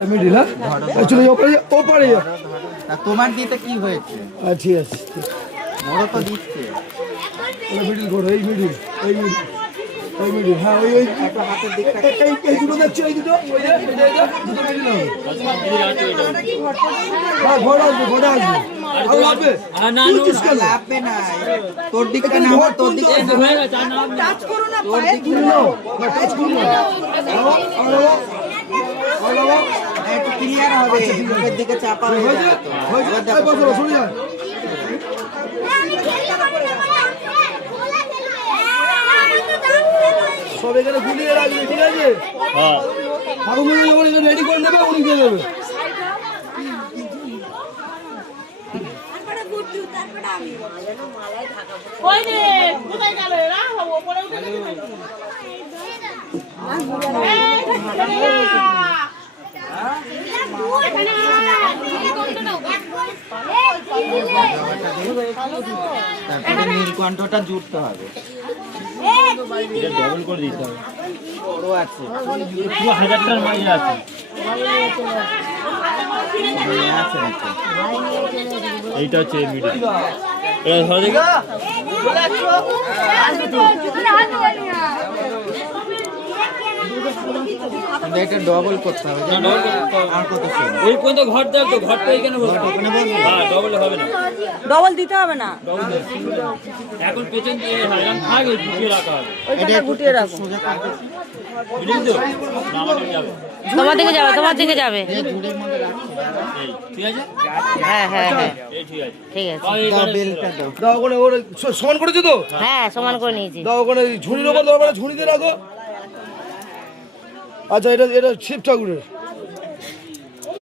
Middle হ্যাঁ চলে যাও ওপারে যাও। তোমার দিতে কি হয়েছে? ঠিক আছে বড় তো দিচ্ছে। মিডিল করো, এই মিডিল এই মিডিল ওই মিডিল হ্যাঁ ওই ওই একটা হাতের দিকটা এই দুটো দেখছো, এই দুটো ওই যে দুটো মিডিল হবে। হ্যাঁ ঘোড়া আসবে ঘোড়া আসবে আর লাগবে তুলছিস কেন? লাগবে না, তোর দিকটা না আমার তোর দিকটা টাচ করো না তোর পায়ে দিকটা তুলো না টাচ করো না একটু ক্লিয়ার হবে, মুখের দিকে চাপা হয়ে হয়েছে যাবে তো। হয়েছে এবার এই দেখো, বসো সরে যান। সব এখানে গুলিয়ে রাখবে ঠিক আছে? হ্যাঁ ঠাকুর যখন এখানে রেডি করে নেবে উনি দিয়ে দেবে। তারপরে নীলকণ্ঠটা জুড়তে হবে। এটা ডবল করে দিতে হবে। বড় আছে, পুরো 1000টার মাইল আছে। আছে নাকি? এইটা হচ্ছে মিডিল। এটা ধরে দেখি। কিন্তু এটা ডবল করতে হবে। আর কত ছিল? ওই পর্যন্ত ঘর দেয় তো, ঘরটা এখানে বসে। হ্যাঁ ডবল হবে না। ডবল দিতে হবে না, এখন পেছন দিয়ে হাইরান থাক, ওই ঢুকিয়ে রাখা হবে। ওইখানটা গুটিয়ে রাখো। সোজা কাটে। মিডিল তো না আমাদের যাবে। তোমার দিকে যাবে, তোমার দিকে যাবে। এই ঝুড়ির মধ্যে রাখছি। এই ঠিক আছে? হ্যাঁ হ্যাঁ হ্যাঁ এই ঠিক আছে। ঠিক আছে। তাও দাও এইখানে বেলটা দাও। দাও ওখানে ওর সমান করেছো তো? হ্যাঁ সমান করে নিয়েছি। দাও ওখানে ঝুড়ির ওপর দরবারে ঝুড়িতে রাখো। আচ্ছা এটা শিব ঠাকুরের